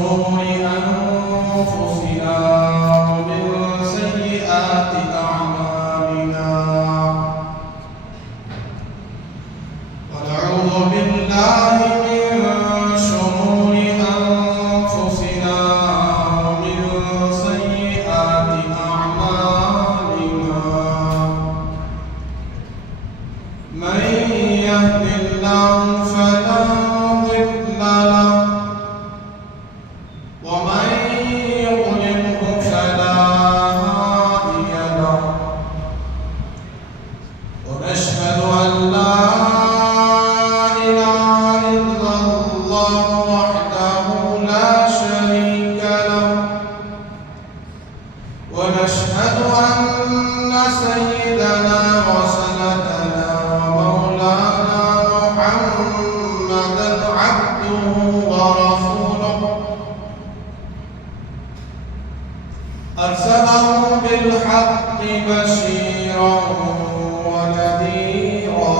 شرور أنفسنا ومن سيئات أعمالنا ونعوذ بالله من شرور أنفسنا ومن سيئات أعمالنا من يهد الله فلا مضل له ومن يضلله فلا هادي له ونشهد أن لا إله إلا الله وحده لا شريك له ونشهد أن سيدنا وسندنا ومولانا محمدا عبده ورسوله أرسله بالحق بشيرا ونذيرا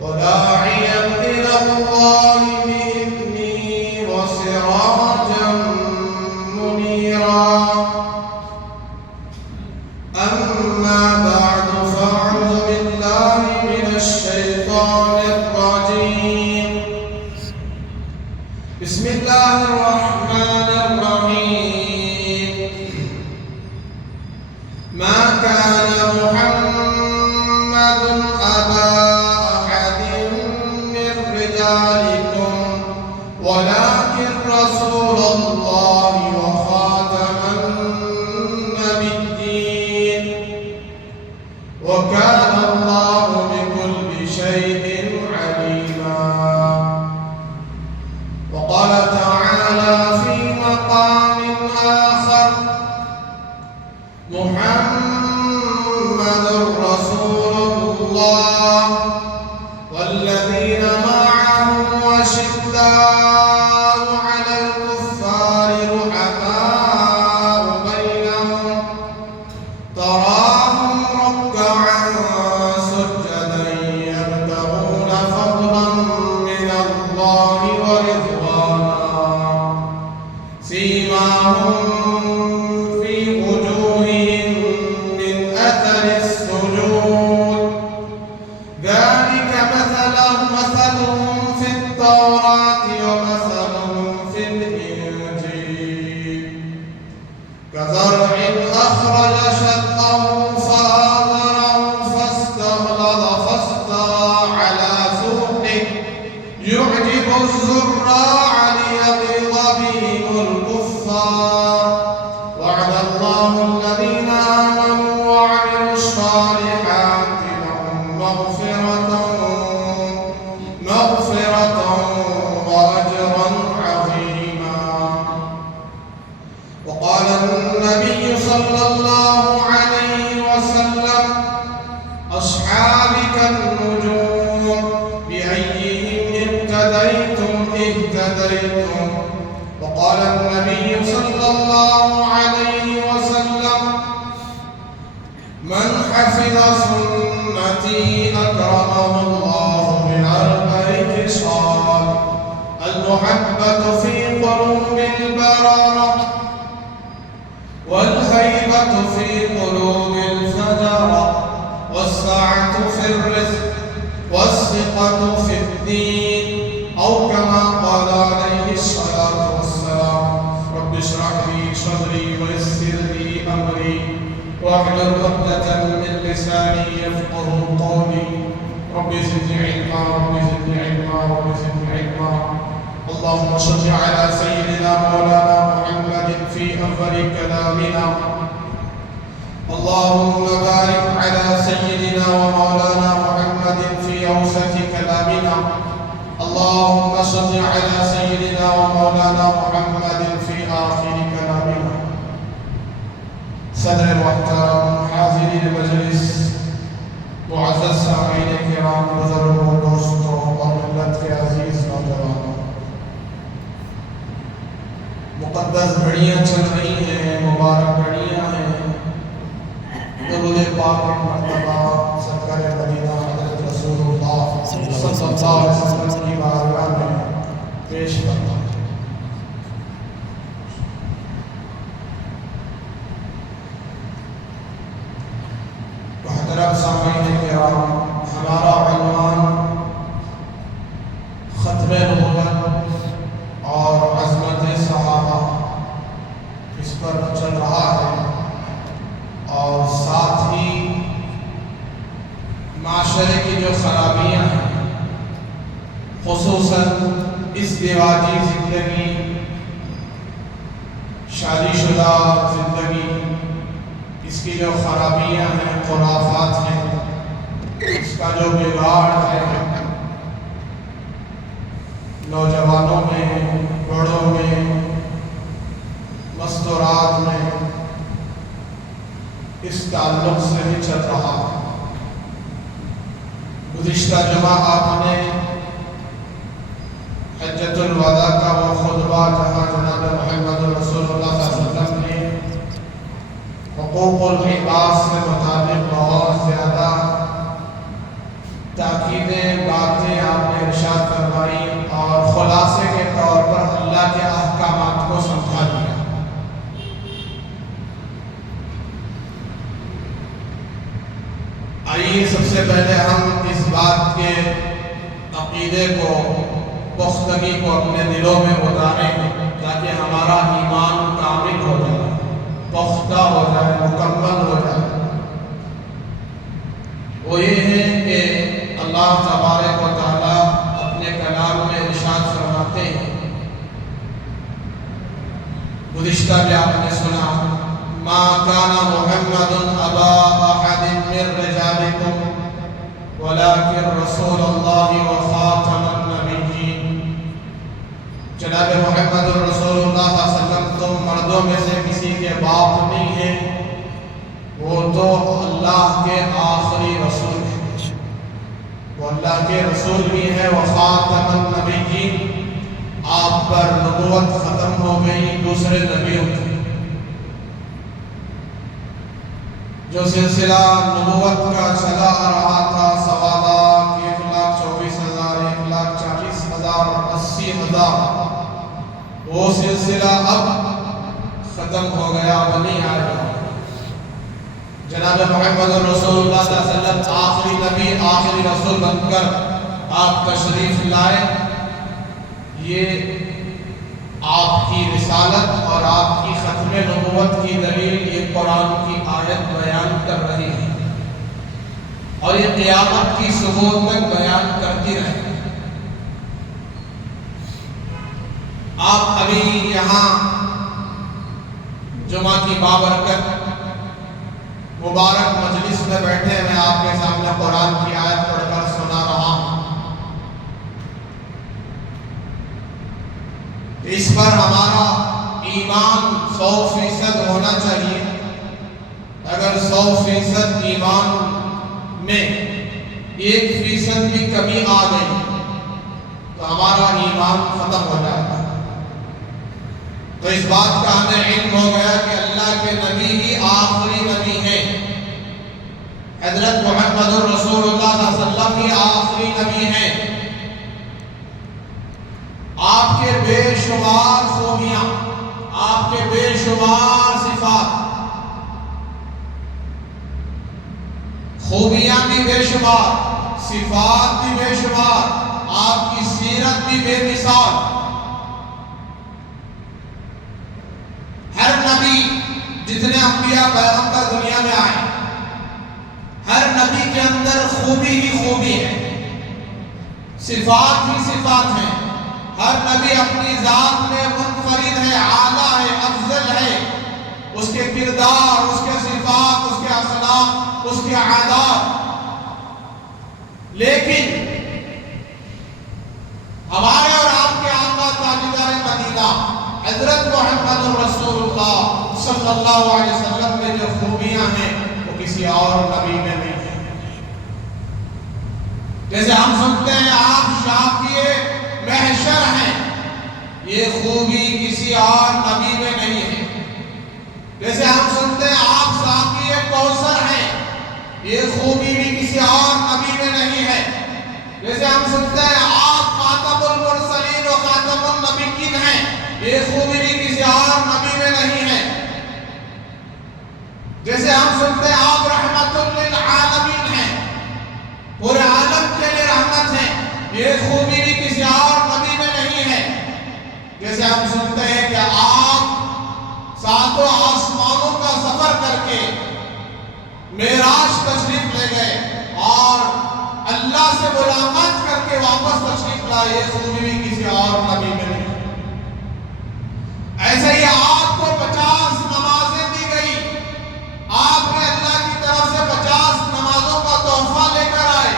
وداعيا إلى الله بإذنه وسراجا منيرا أما بعد فأعوذ بالله من الشيطان الرجيم بسم الله الرحمن الرحيم ما كان محمد أبا أحد من رجالكم ولكن رسول الله وخاتم النبيين وكان الله بكل شيء عليما وقال تعالى في مقام آخر محمد رسول الله والذين معه أشداء على الكفار رحماء بينهم تراهم ركعا سجدا يبتغون فضلا من الله ورضوانا سيماهم في وجوههم من أثر السجود ذلك مثلهم في التوراة ومثلهم في الإنجيل كزرع أخرج شطه فآزره فاستغلظ فاستوى على سوقه يعجب الزراع ليغيظ بهم الكفار وعد الله الذين آمنوا وعملوا الصالحات لهم مغفرة وأجرا عظيما وقال النبي صلى الله عليه وسلم أصحابي كالنجوم بأيهم اهتديتم اهتديتم وقال النبي صلى الله عليه وسلم من حفظ سنتي أكرمه الله بأربع خصال المحبة في قلوب البررة والهيبة في قلوب الفجرة والسعة في الرزق والثقة في الدين أو كما قال عليه الصلاة والسلام رب اشرح لي صدري ويسر لي أمري واحلل عقدة من لساني يفقهوا قولي رب زدني علما رب زدني علما رب زدني علما اللهم صل على سيدنا مولانا محمد في أول كلامنا اللهم بارك على سيدنا ومولانا محمد في أوسط كلامنا اللهم صل على سيدنا ومولانا محمد في آخر كلامنا صدر محترم حاضرین مجلس معزز سامعین کرام بزرگوں دوستوں اور ملت کے عزیز نوجوانوں مقدس گھڑیاں چل رہی ہیں مبارک گھڑیاں ہیں درود پاک مرتبہ سرکار مدینہ حضرت رسول اللہ صلی اللہ علیہ وسلم کی بارگاہ میں پیش پیش فرمائیں۔ محترم سامعین کرام، ہمارا عنوان ختم نبوت اور عظمت صحابہ اس پر چل رہا ہے، اور ساتھ ہی معاشرے کی جو خرابیاں ہیں، خصوصاً ازدواجی زندگی، شادی شدہ زندگی، اس کی جو خرابیاں ہیں، خرافات ہیں، اس کا جو بگاڑ ہے نوجوانوں میں، بڑوں میں، مستورات میں، اس تعلق سے ہی چل رہا ہے۔ گزشتہ جمعہ آپ نے حجۃ الوداع کا وہ خطبہ جہاں جناب محمد رسول اللہ صلی اللہ علیہ وسلم نے حقوق العباد سے متعلق بہت زیادہ تاکیدیں، باتیں آپ نے ارشاد فرمائی، اور خلاصے کے طور پر اللہ کے احکامات کو سمجھا دیا۔ آئیے سب سے پہلے ہم اس بات کے عقیدے کو، پختگی کو اپنے دلوں میں اتاریں تاکہ ہمارا ایمان کامل ہو جائے، پختہ ہو جائے، مکمل ہو جائے۔ وہ یہ ہے کہ اللہ تبارک و تعالیٰ اپنے کلام میں ارشاد فرماتے ہیں، گزشتہ بھی آپ نے سنا، ما کان محمد ابا احد من رجالکم ولکن رسول اللہ وخاتم النبیین۔ جناب محمد رسول اللہ صلی اللہ علیہ وسلم تم مردوں میں سے کسی کے باپ نہیں ہیں، وہ تو اللہ کے آخری رسول ہیں، وہ اللہ کے رسول بھی ہے، وخاتم النبیین، آپ پر نبوت ختم ہو گئی دوسرے نبیوں کی۔ جو سلسلہ نبوت کا چلا آ رہا تھا، 1,24,000، 1,40,000، 80,000، وہ سلسلہ اب ختم ہو گیا، اب نہیں آئے گا۔ جناب محمد رسول اللہ صلی اللہ علیہ وسلم آخری نبی، آخری رسول بن کر آپ تشریف لائے۔ یہ آپ کی رسالت اور آپ کی ختم نبوت کی دلیل یہ قرآن کی آیت بیان کر رہی ہے، اور یہ قیامت کی صبح تک بیان کرتی رہے۔ آپ ابھی یہاں جمعہ کی بابرکت مبارک مجلس میں بیٹھے، میں آپ کے سامنے قرآن کی آیت پڑھ کر سنا رہا ہوں۔ اس پر ہمارا ایمان 100% ہونا چاہیے۔ اگر 100% ایمان میں 1% بھی کمی آ گئی تو ہمارا ایمان ختم ہو جائے گا۔ تو اس بات کا ہمیں علم ہو گیا کہ اللہ کے نبی ہی آخری نبی ہیں، حضرت محمد رسول اللہ صلی اللہ علیہ وسلم ہی آخری نبی ہیں۔ آپ کے بے شمار خوبیاں، آپ کے بے شمار صفات، خوبیاں بھی بے شمار، صفات بھی بے شمار، آپ کی سیرت بھی بے مثال۔ ہر نبی، جتنے انبیاء پیغمبر دنیا میں آئے، ہر نبی کے اندر خوبی ہی خوبی ہے، صفات ہی صفات ہیں۔ ہر نبی اپنی ذات میں منفرد ہے، اعلیٰ ہے، افضل ہے، اس کے کردار، اس کے صفات، اس کے اخلاق، اس کے عادات۔ لیکن ہمارے اور آپ کے آقا تاجدار مدینہ حضرت محمد رسول اللہ صلی اللہ علیہ وسلم میں جو خوبیاں ہیں وہ کسی اور نبی میں نہیں ہیں۔ جیسے ہم سنتے ہیں آپ شافعی محشر ہیں، یہ خوبی کسی اور نبی میں نہیں ہے۔ جیسے ہم سنتے ہیں آپ ساقی کوثر ہیں، یہ خوبی بھی کسی اور نبی میں نہیں ہے۔ جیسے ہم سنتے ہیں آپ خاتم المرسلین و خاتم یہ خوبی بھی کسی اور نبی میں نہیں ہے. جیسے ہم سنتے ہیں آپ رحمت للعالمین ہیں، پورے عالم کے لیے رحمت ہے، یہ خوبی بھی کسی اور نبی میں نہیں ہے. جیسے ہم سنتے ہیں کہ آپ ساتوں آسمانوں کا سفر کر کے معراج تشریف لے گئے اور اللہ سے ملاقات کر کے واپس تشریف لائے، یہ خوبی بھی کسی اور نبی میں نہیں. ایسے ہی آپ کو 50 نمازیں دی گئی، آپ نے اللہ کی طرف سے 50 نمازوں کا تحفہ لے کر آئے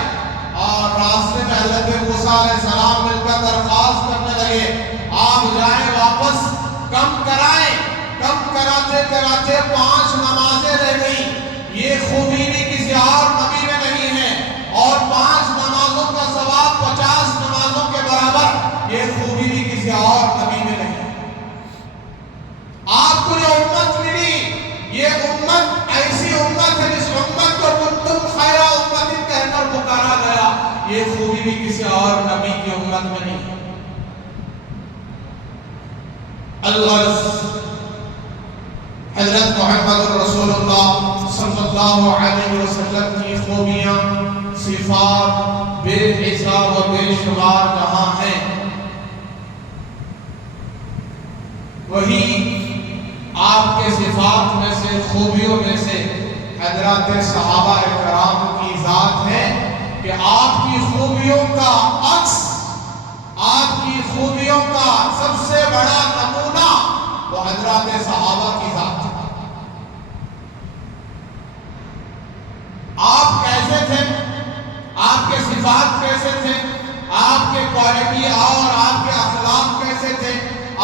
اور راستے میں حضرت موسیٰ علیہ السلام مل کر درخواست کرنے لگے آپ جائیں واپس کم کرائیں. کم کراتے کراتے 5 نمازیں رہ گئی. یہ خوبی بھی کسی اور نبی میں نہیں ہے، اور 5 نمازوں کا ثواب 50 نمازوں کے برابر، یہ خوبی بھی کسی اور نبی میں نہیں ہے. آپ کو جو امت ملی، یہ امت ایسی امت ہے جس امت کو کنتم خیر امت کہہ کر پکارا گیا، یہ خوبی بھی کسی اور نبی کی امت میں نہیں ہے. الغرض حضرت محمد رسول اللہ صلی اللہ علیہ وسلم کی خوبیاں، صفات بے حساب و بے شمار جہاں ہیں، وہی آپ کے صفات میں سے، خوبیوں میں سے حضرات صحابہ کرام کی ذات ہے کہ آپ کی خوبیوں کا عکس، آپ کی خوبیوں کا سب سے بڑا نمونہ وہ حضرات صحابہ کی ذات ہے. آپ کیسے تھے، آپ کے صفات کیسے تھے، آپ کے کوالٹی اور آپ کے اخلاق کیسے تھے،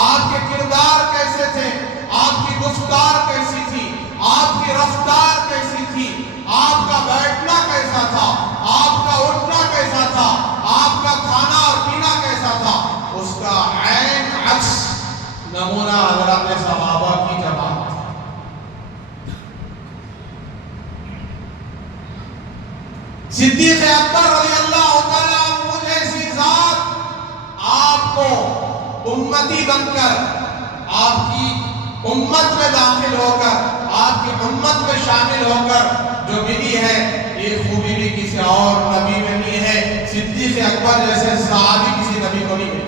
آپ کے کردار کیسے تھے، آپ کی گفتار کیسی تھی، آپ کی رفتار کیسی تھی، آپ کا بیٹھنا کیسا تھا، آپ کا اٹھنا کیسا تھا، آپ کا کھانا اور پینا کیسا تھا، اس کا عین عکس نمونہ حضرات صحابہ کی جماعت. صدیق اکبر رضی اللہ تعالیٰ عنہ جیسی ذات آپ کو امتی بن کر، آپ کی امت میں داخل ہو کر، آپ کی امت میں شامل ہو کر جو ملی ہے، یہ خوبی بھی کسی اور نبی میں نہیں ہے. صدیق اکبر جیسے صحابی کسی نبی کو نہیں ملے.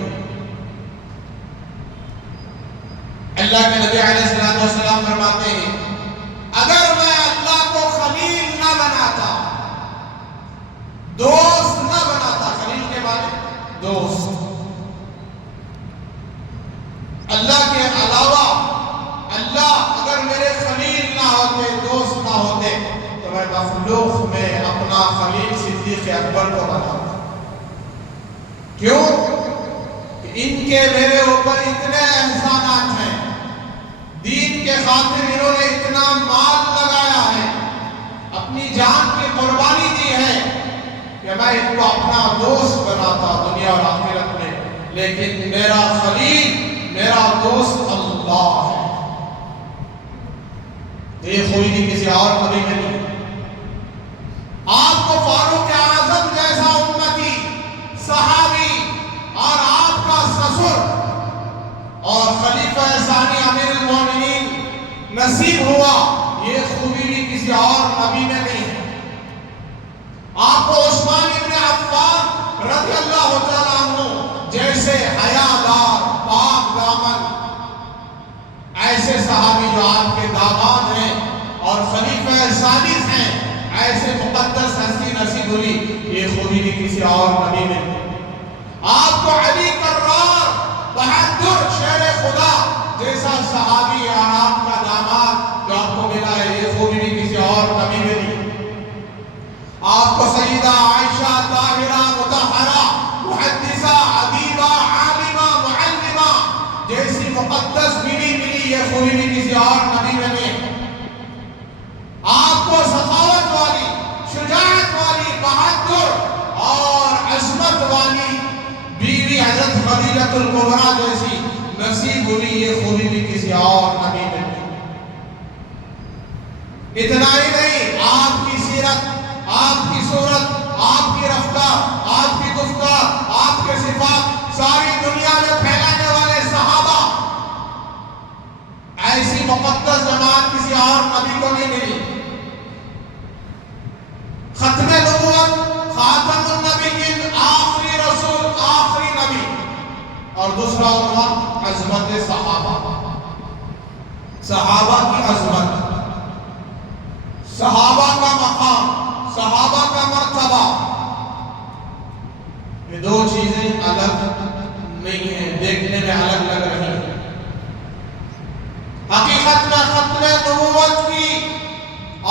اللہ کے نبی علیہ السلام فرماتے ہیں اگر میں اللہ کو خلیل نہ بناتا، دوست نہ بناتا، خلیل کے معنی دوست، اللہ کے علاوہ اللہ اگر میرے خلیل نہ ہوتے، دوست نہ ہوتے، تو میں مخلوق میں اپنا خلیل صدیق اکبر کو بناتا. کیوں؟ کہ ان کے میرے اوپر اتنے احسانات ہیں، دین کے خاطر انہوں نے اتنا مال لگایا ہے، اپنی جان کی قربانی دی ہے کہ میں ان کو اپنا دوست بناتا دنیا اور آخرت میں. لیکن میرا خلیل، میرا دوست اللہ ہے. یہ خوبی بھی کسی اور نبی میں نہیں. آپ کو فاروق اعظم جیسا امتی، صحابی اور آپ کا سسر اور خلیفہ ثانی امیر المومنین نصیب ہوا، یہ خوبی بھی کسی اور نبی میں نہیں ہے. آپ کو عثمان ابن عفان رضی اللہ تعالیٰ عنہ جیسے حیادار، پاک دامن، ایسے صحابی جو آپ کے داماد ہیں اور خلیفہ ثالث ہیں، ایسے مقدس ہستی نصیب ہوئی، یہ خوبی بھی کسی اور نبی میں نہیں. آپ کو علی کرار، بہادر، شیر خدا جیسا صحابی اور آپ کا داماد جو آپ کو ملا ہے، یہ خوبی بھی کسی اور نبی میں نہیں. آپ کو سیدہ عائشہ طاہرہ مطہرہ محدثہ ادیبہ عالمہ معلمہ جیسی مقدس بیوی ملی، یہ خوبی بھی کسی اور نبی میں نہیں. آپ کو سخاوت والی، شجاعت والی، بہادر اور عظمت والی بیوی حضرت خدیجہ الکبریٰ جیسی نصیب ہوئی، یہ خوبی بھی کسی اور نبی میں نہیں. اتنا ہی نہیں، آپ کی سیرت، آپ کی صورت، آپ کی رفتار، آپ کی گفتار، آپ کے صفات ساری دنیا میں پھیلانے والے صحابہ نہیں ملی. ختم نبوت، خاتم النبیین، آخری رسول، آخری نبی. اور دوسرا عنوان عظمت صحابہ. صحابہ کی عظمت، صحابہ کا مقام، صحابہ کا مرتبہ. یہ دو چیزیں الگ نہیں ہیں، دیکھنے میں الگ لگ رہی ہیں. حقیقت میں ختم نبوت کی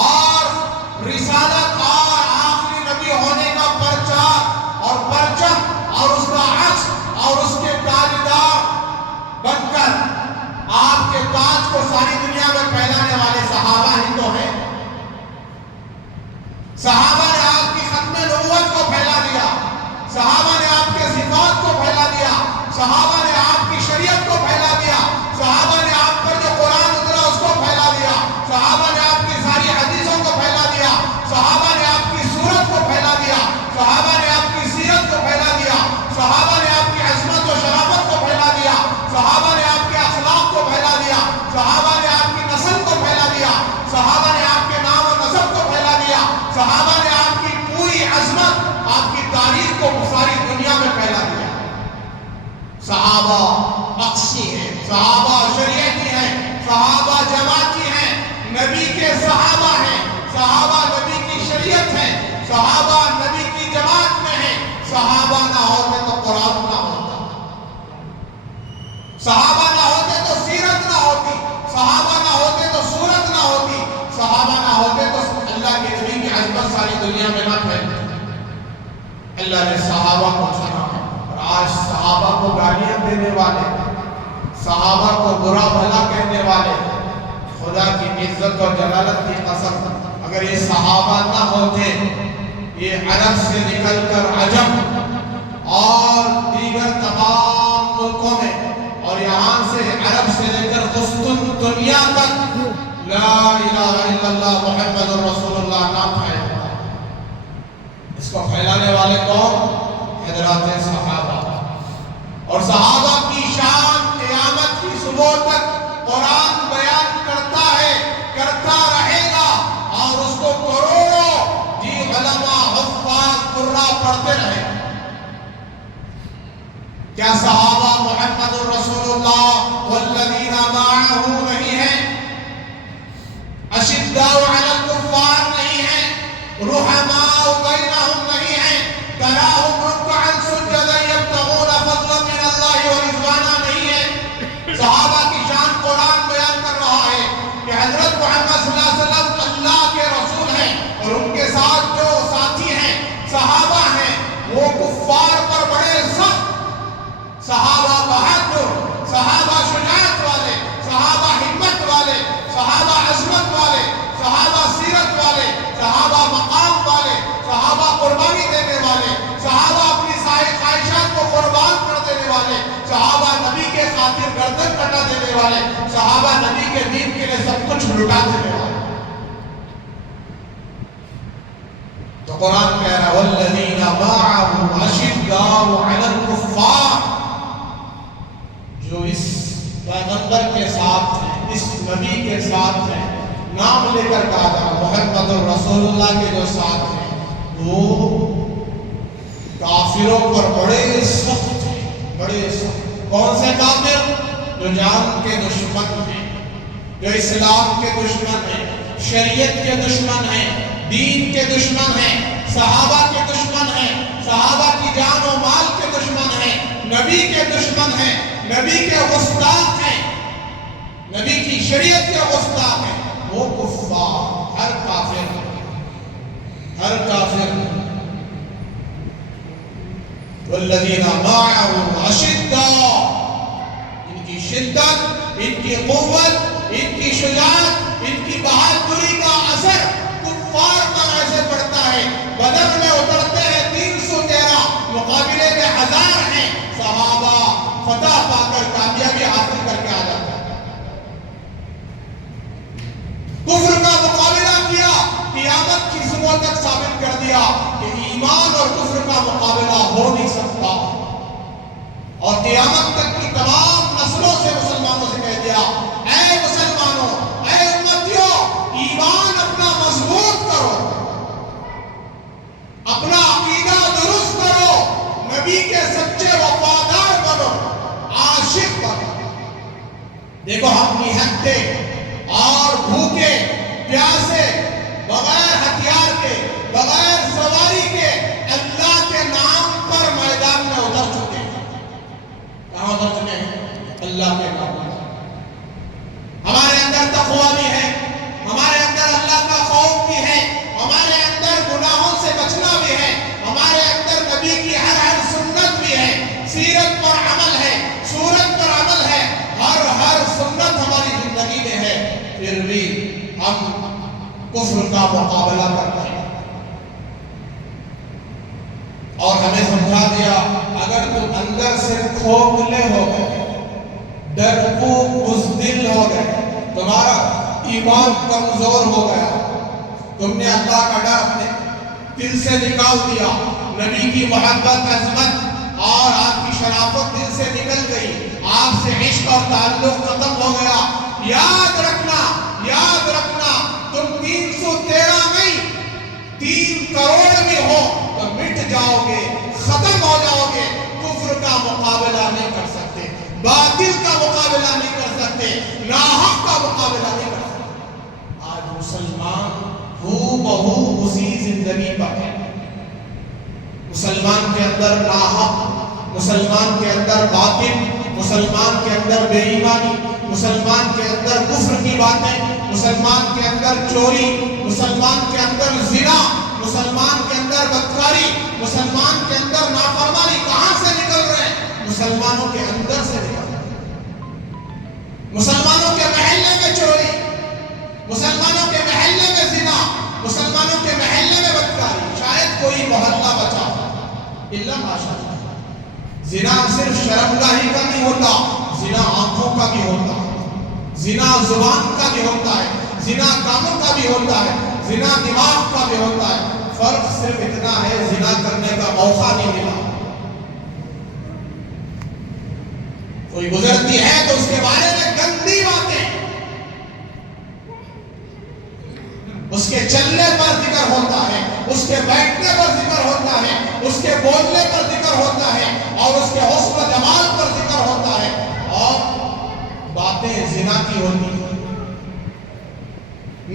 اور رسالت اور آخری نبی ہونے کا پرچار اور پرچم اور اس کا عکس اور اس کے تاجدار بن کر آپ کے تاج کو ساری دنیا میں پھیلانے والے صحابہ ہی تو ہیں. صحابہ نے آپ کی ختم نبوت کو پھیلا دیا، صحابہ نے آپ کے صفات کو پھیلا دیا، صحابہ نے آپ کی شریعت کو پھیلا دیا، صحابہ نے آپ پر جو قرآن اترا اس کو پھیلا دیا، صحابہ نے آپ کی ساری حدیثوں کو پھیلا دیا، صحابہ نے آپ کی صورت کو پھیلا دیا، صحابہ نے آپ کی سیرت کو پھیلا دیا، صحابہ نے آپ کی عظمت و شرافت کو پھیلا دیا، صحابہ نے آپ کے اخلاق کو پھیلا دیا، صحابہ نے آپ کی نسل کو پھیلا دیا، صحابہ نے آپ کے نام و نسب کو پھیلا دیا، صحابہ نے آپ کی پوری عظمت، آپ کی تاریخ کو ساری دنیا میں پھیلا دیا. صحابہ اقصی ہیں، صحابہ شریعتی ہیں، صحابہ جماعتی ہیں، نبی کے صحابہ ہیں، صحابہ نبی کی شریعت ہیں، صحابہ نبی کی جماعت میں ہیں. صحابہ نہ ہوتے تو قرآن نہ ہوتا، صحابہ نہ ہوتے تو سیرت نہ ہوتی، صحابہ نہ ہوتے تو سورت نہ ہوتی، صحابہ نہ ہوتے تو اللہ کے نبی کی عظمت ساری دنیا میں نہ پھیلتی. اللہ نے صحابہ کو چنا ہے، اور آج صحابہ کو گالیاں دینے والے، صحابہ کو برا بھلا کہنے والے، خدا کی عزت اور جلالت کی قسم اگر یہ صحابہ نہ ہوتے، یہ عرب سے نکل کر عجم اور دیگر تمام ملکوں میں اور یہاں سے عرب سے لے کر قسطن دنیا تک لا الہ الا اللہ محمد رسول اللہ نام پھیلتا. اس کو پھیلانے والے کون؟ حضرات صحابہ. اور صحابہ کی شان قیامت کی صبح تک قرآن بیان کرتا ہے، کرتا رہے گا، اور اس کو کروڑوں علماء حفاظ قراء پڑھتے رہے. کیا صحابہ محمد رسول اللہ والذین معہ نہیں ہیں؟ اشداء علی الکفار نہیں ہیں؟ رحماء بینہم نہیں ہیں؟ تراہم رکعا سجدا یبتغون فضلا من اللہ ورضوانا نہیں ہیں؟ صحابہ کی شان قرآن بیان کر رہا ہے کہ حضرت محمد صلی اللہ علیہ وسلم اللہ کے رسول ہیں، اور ان کے ساتھ جو ساتھی ہیں صحابہ ہیں وہ کفار پر بڑے سخت، صحابہ بہادر، صحابہ شجاعت والے، صحابہ ہمت والے، صحابہ عظمت والے، صحابہ سیرت والے، صحابہ مقام والے، صحابہ قربانی دینے والے، صحابہ اپنی خواہشات کو قربان کر دینے والے، صحابہ نبی کے خاطر گردن کٹا دینے والے، صحابہ نبی کے دین کے لیے سب کچھ لٹا دینے والے. تو قرآن کہہ رہا ہے والذین معہ اشداء علی الکفار، جو اس پیغمبر کے ساتھ ہیں، اس نبی کے ساتھ ہیں، نام لے کر کہا تھا محمد رسول اللہ کے جو ساتھ ہیں وہ کافروں پر بڑے سخت ہیں، بڑے سخت. کون سے کافر؟ جو جان کے دشمن ہیں، جو اسلام کے دشمن ہیں، شریعت کے دشمن ہیں، دین کے دشمن ہیں، صحابہ کے دشمن ہیں، صحابہ کی جان و مال کے دشمن ہیں، نبی کے دشمن ہیں، نبی کے گستاخ ہیں، نبی کی شریعت کے گستاخ ہیں. وہ کفار، ہر کافر، ہر کافر. والذین معہ اشداء، ان کی شدت، ان کی قوت، ان کی شجاعت، ان کی بہادری کا اثر کفار پر ایسے پڑتا ہے. بدر میں اترتے ہیں 313، مقابلے میں 1000 ہیں. صحابہ فتح پا کر کامیابی حاصل کر کے آ جاتا ہے. کفر کا مقابلہ کیا، قیامت کی صبح تک ثابت کر دیا کہ ایمان اور کفر کا مقابلہ ہو نہیں سکتا، اور قیامت تک کی تمام نسلوں سے مسلمانوں سے کہہ دیا اے مسلمانوں، اے امتیوں، ایمان دیکھو ہم نہتے اور بھوکے پیاسے بغیر ہتھیار کے بغیر سواری کے اللہ کے نام پر میدان میں اتر چکے ہیں. کہاں اتر چکے ہیں؟ اللہ کے نام پر. ہمارے اندر تقویٰ بھی ہے، ہمارے اندر اللہ کا خوف بھی ہے، ہمارے اندر گناہوں سے بچنا بھی ہے، ہمارے اندر نبی کی ہر سنت بھی ہے، سیرت پر عمل ہے، صورت پر عمل ہے، ہر سنت ہماری زندگی میں ہے. پھر بھی ہم کفر کا مقابلہ کرتے ہیں. اور ہمیں سمجھا دیا اگر تم اندر سے کھوکھلے ہو گئے، ڈرپوک بزدل ہو گئے، تمہارا ایمان کمزور ہو گیا، تم نے اللہ کا ڈر اپنے دل سے نکال دیا، نبی کی محبت عظمت اور آپ کی شرافت دل سے نکل گئی، آپ سے عشق اور تعلق ختم ہو گیا. یاد رکھنا تم 313 نہیں 3 کروڑ بھی ہو تو مٹ جاؤ گے، ختم ہو جاؤ گے. کفر کا مقابلہ نہیں کر سکتے، باطل کا مقابلہ نہیں کر سکتے، ناحق کا مقابلہ نہیں کر سکتے. آج مسلمان ہو بہو اسی زندگی پر ہے. مسلمان کے اندر ناحق، مسلمان کے اندر باطل، مسلمان کے اندر بے ایمانی، مسلمان کے اندر کفر کی باتیں، مسلمان کے اندر چوری، مسلمان کے اندر زنا، مسلمان کے اندر بدکاری، مسلمان کے اندر نافرمانی. کہاں سے نکل رہے ہیں؟ مسلمانوں کے اندر سے نکل رہے ہیں. مسلمانوں کے محلے میں چوری، مسلمانوں کے محلے میں زنا، مسلمانوں کے محلے میں بدکاری. شاید کوئی محلہ بچا الا ماشاءاللہ. زنا صرف شرمگاہی کا نہیں ہوتا، زنا آنکھوں کا بھی ہوتا ہے، زنا زبان کا بھی ہوتا ہے، زنا کانوں کا بھی ہوتا ہے، زنا دماغ کا بھی ہوتا ہے. فرق صرف اتنا ہے زنا کرنے کا موقع نہیں ملا. کوئی گزرتی ہے تو اس کے بارے میں گندی باتیں، اس کے چلنے پر ذکر ہوتا ہے، اس کے بیٹھنے پر ذکر ہوتا ہے، اس کے بولنے پر ذکر ہوتا ہے، اور اس کے حسن و جمال پر ذکر ہوتا ہے، اور باتیں زنا کی ہوتی ہیں،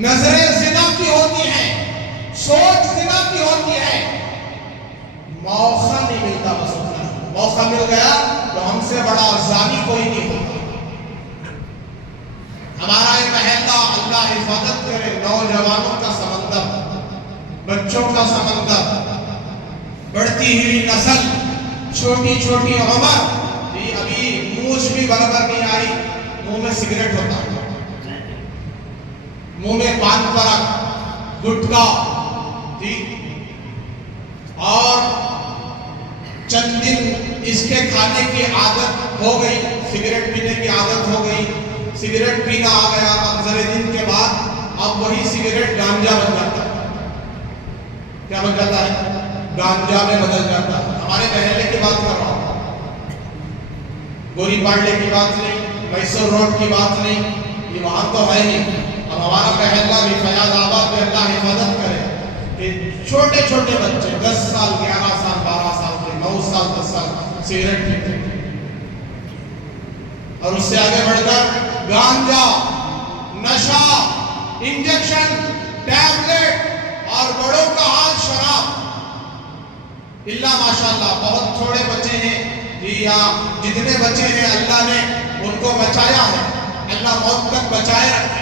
نظریں زنا کی ہوتی ہیں، سوچ زنا کی ہوتی ہے. موقع نہیں ملتا. بس موقع مل گیا تو ہم سے بڑا زانی کوئی نہیں ہوتا. ہمارا یہ محلہ اللہ حفاظت کرے، نوجوانوں کا سمندر، بچوں کا سمندر، بڑھتی ہوئی نسل، چھوٹی چھوٹی عمر، ابھی مونچھ بھی برابر نہیں آئی، منہ میں سگریٹ ہوتا ہے، منہ میں پان پرک، گٹکا، اور چند دن اس کے کھانے کی عادت ہو گئی، سگریٹ پینے کی عادت ہو گئی، سگریٹ پینا آ گیا. اب ذرے دن کے بعد اب وہی سگریٹ گانجا بن جاتا ہے. کیا بن جاتا ہے؟ گانجا میں بدل جاتا ہے. ہمارے محلے کی بات کر رہا ہوں، گوری پاڑلے کی بات نہیں، میسور روڈ کی بات نہیں، یہ وہاں تو ہے نہیں. اب ہمارا محلہ بھی فیاض آباد میں اللہ حفاظت کرے کہ چھوٹے چھوٹے بچے 10 سال 11 سال 12 سال کے 9 سال 10 سال سگریٹ پیتے ہیں، اور اس سے آگے بڑھ کر گانجا، نشہ، انجیکشن، ٹیبلٹ، اور بڑوں کا حال شراب. اللہ ماشاءاللہ بہت تھوڑے بچے ہیں یا جتنے بچے ہیں اللہ نے ان کو بچایا ہے، اللہ موت تک بچائے رکھے.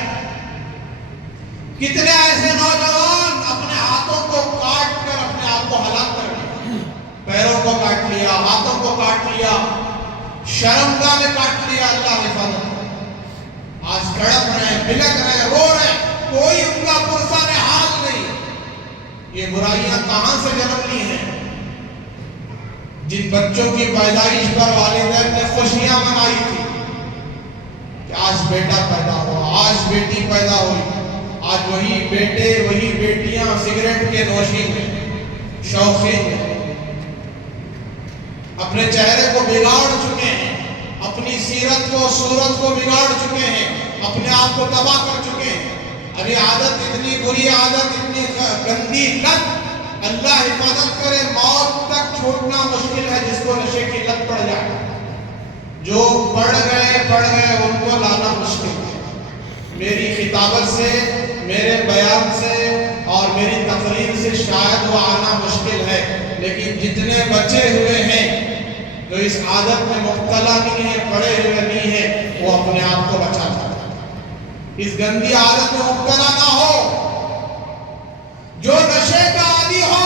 کتنے ایسے نوجوان اپنے ہاتھوں کو کاٹ کر اپنے آپ کو ہلاک کر لیا، پیروں کو کاٹ لیا، ہاتھوں کو کاٹ لیا، شرمگاہ میں کاٹ لیا. اللہ حفاظت. آج تڑپ رہے ہیں، بلک رہے ہیں، رو رہے ہیں، کوئی ان کا پرسان حال نہیں. یہ برائیاں کہاں سے جنم لی ہیں؟ جن بچوں کی پیدائش پر والدین نے خوشیاں منائی تھی کہ آج بیٹا پیدا ہوا، آج بیٹی پیدا ہوئی، آج وہی بیٹے وہی بیٹیاں سگریٹ کے نوشین میں، شوقین میں، اپنے چہرے کو بگاڑ چکے ہیں، اپنی سیرت کو صورت کو بگاڑ چکے ہیں، اپنے آپ کو تباہ کر چکے ہیں. ابھی عادت اتنی بری عادت، اتنی گندی لت، اللہ حفاظت کرے، موت تک چھوڑنا مشکل ہے جس کو نشے کی لت پڑ جائے. جو پڑھ گئے ان کو لانا مشکل ہے. میری خطابت سے، میرے بیان سے اور میری تقریر سے شاید وہ آنا مشکل ہے، لیکن جتنے بچے ہوئے ہیں جو اس عادت میں مبتلا نہیں ہیں، پڑے ہوئے نہیں ہیں، وہ اپنے آپ کو بچا چاہتے ہیں. اس گندی عادت میں مبتلا نہ ہو. جو نشے کا عادی ہو،